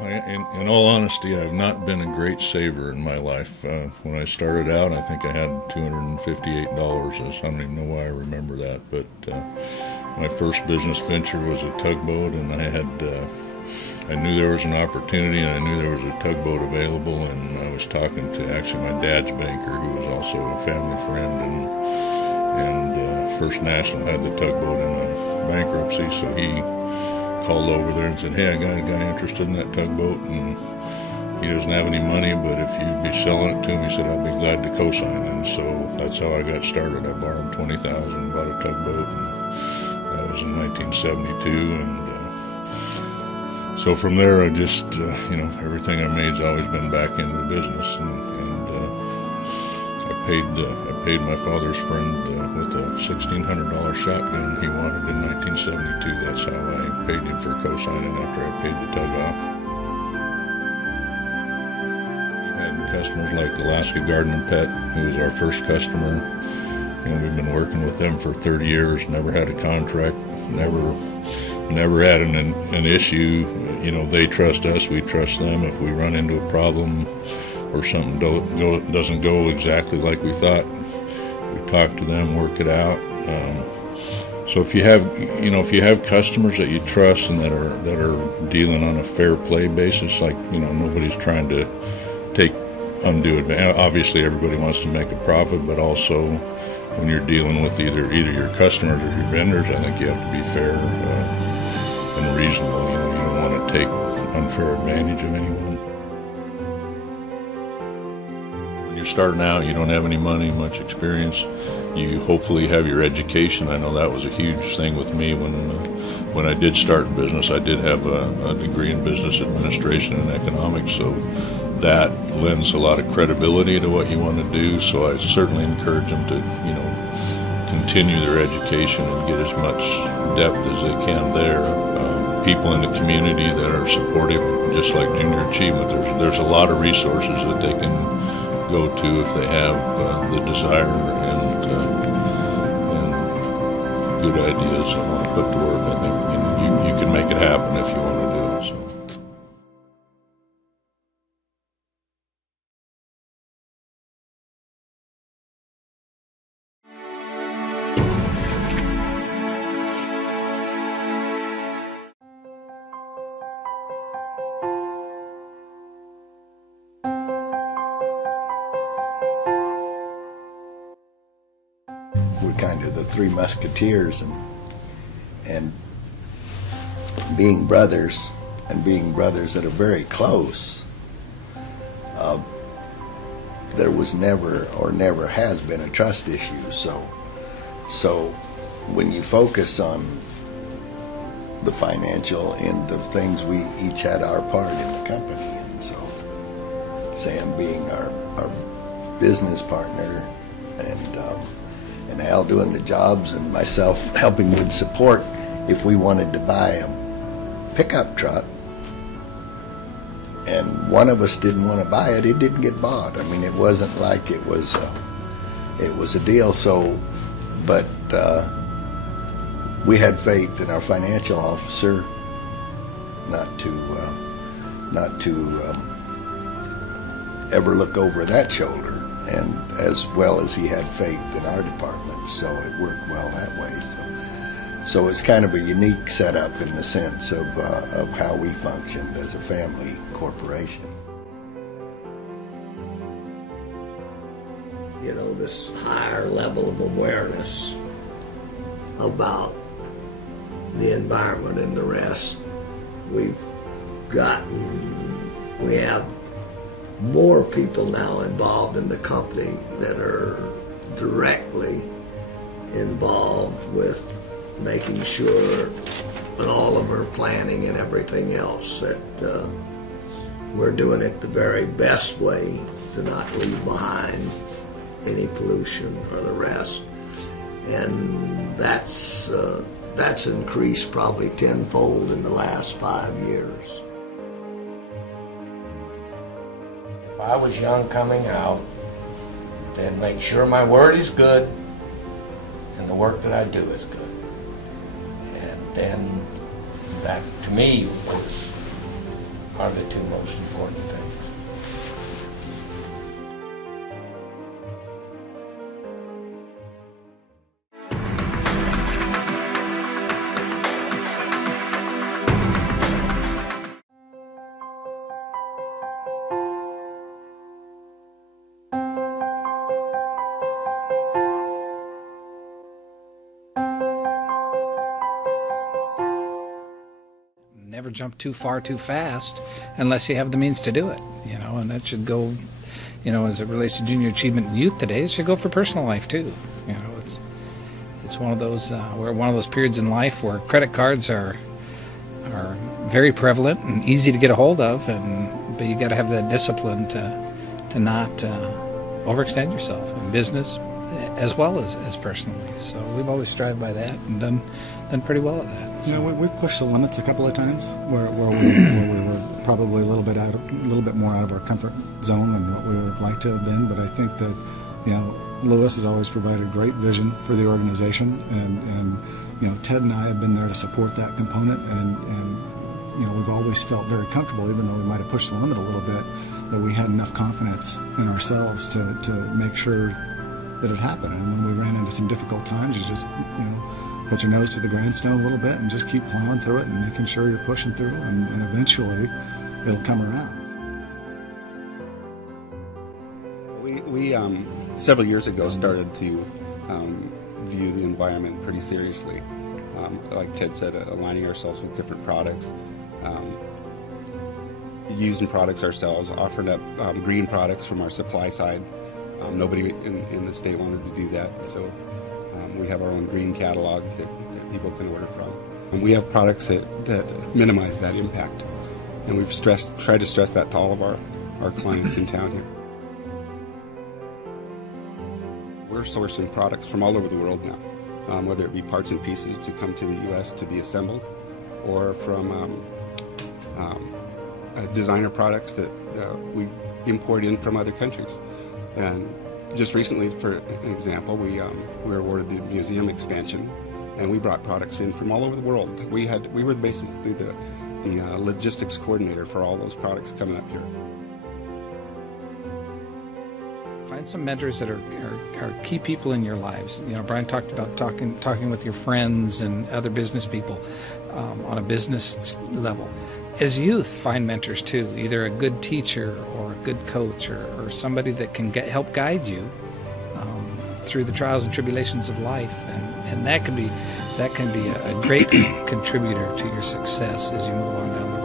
In all honesty, I've not been a great saver in my life. When I started out, I think I had $258. I don't even know why I remember that, but my first business venture was a tugboat, and I knew there was an opportunity, and I knew there was a tugboat available, and I was talking to actually my dad's banker, who was also a family friend, and First National had the tugboat in a bankruptcy, so he called over there and said, "Hey, I got a guy interested in that tugboat, and he doesn't have any money, but if you'd be selling it to him," he said, "I'll be glad to co-sign." And so that's how I got started. I borrowed $20,000, bought a tugboat, and that was in 1972, and so from there, I just, everything I made's always been back into the business, and I paid my father's friend with a $1,600 shotgun he wanted in 1972. That's how I paid him for co-signing after I paid the tug off. We had customers like Alaska Garden and Pet, who was our first customer. We've been working with them for 30 years, never had a contract, never had an issue. They trust us, we trust them. If we run into a problem or something doesn't go exactly like we thought, we talk to them, work it out. So if you have customers that you trust and that are dealing on a fair play basis, like nobody's trying to take undue advantage. Obviously, everybody wants to make a profit, but also when you're dealing with either your customers or your vendors, I think you have to be fair and reasonable. You don't want to take unfair advantage of anyone. When you're starting out, you don't have any money, much experience. You hopefully have your education. I know that was a huge thing with me when I did start in business. I did have a degree in business administration and economics, so that lends a lot of credibility to what you want to do. So I certainly encourage them to, continue their education and get as much depth as they can there. People in the community that are supportive, just like Junior Achievement, there's a lot of resources that they can go to if they have the desire and good ideas and want to put to work. I think you can make it happen if you want to do it. So. We're kind of the three musketeers, and being brothers that are very close, there was never has been a trust issue. So when you focus on the financial end of things, we each had our part in the company, and so Sam being our business partner, and Al doing the jobs, and myself helping with support if we wanted to buy a pickup truck and one of us didn't want to buy it, it didn't get bought. I mean, it wasn't like it was a deal. So, but we had faith in our financial officer not to ever look over that shoulder, and as well as he had faith in our department, so it worked well that way. So it's kind of a unique setup in the sense of how we functioned as a family corporation. You know, this higher level of awareness about the environment and the rest. We have more people now involved in the company that are directly involved with making sure, and all of our planning and everything else, that we're doing it the very best way to not leave behind any pollution or the rest. And that's increased probably tenfold in the last 5 years. If I was young coming out, then make sure my word is good and the work that I do is good. And then that, to me, was are the two most important things. Never jump too far too fast unless you have the means to do it, and that should go, as it relates to junior achievement in youth today, it should go for personal life too. It's one of those, we're one of those periods in life where credit cards are very prevalent and easy to get a hold of, but you got to have that discipline to not overextend yourself in business as well as personally. So we've always strived by that and done pretty well at that. So. We've pushed the limits a couple of times where we were probably a little bit more out of our comfort zone than what we would have liked to have been. But I think that Lewis has always provided great vision for the organization, and Ted and I have been there to support that component, and we've always felt very comfortable, even though we might have pushed the limit a little bit, that we had enough confidence in ourselves to make sure that it happened. And when we ran into some difficult times, you just put your nose to the grindstone a little bit and just keep plowing through it and making sure you're pushing through, and eventually it'll come around. We several years ago started to view the environment pretty seriously. Like Ted said, aligning ourselves with different products, using products ourselves, offering up green products from our supply side. Nobody in the state wanted to do that, so we have our own green catalog that people can order from. And we have products that minimize that impact, and we've tried to stress that to all of our clients in town here. We're sourcing products from all over the world now, whether it be parts and pieces to come to the U.S. to be assembled, or from designer products that we import in from other countries. And just recently, for an example, we were awarded the museum expansion, and we brought products in from all over the world. We were basically the logistics coordinator for all those products coming up here. Find some mentors that are key people in your lives. Brian talked about talking with your friends and other business people on a business level. As youth, find mentors too, either a good teacher or a good coach or somebody that can help guide you through the trials and tribulations of life, and that can be a great contributor to your success as you move on down the road.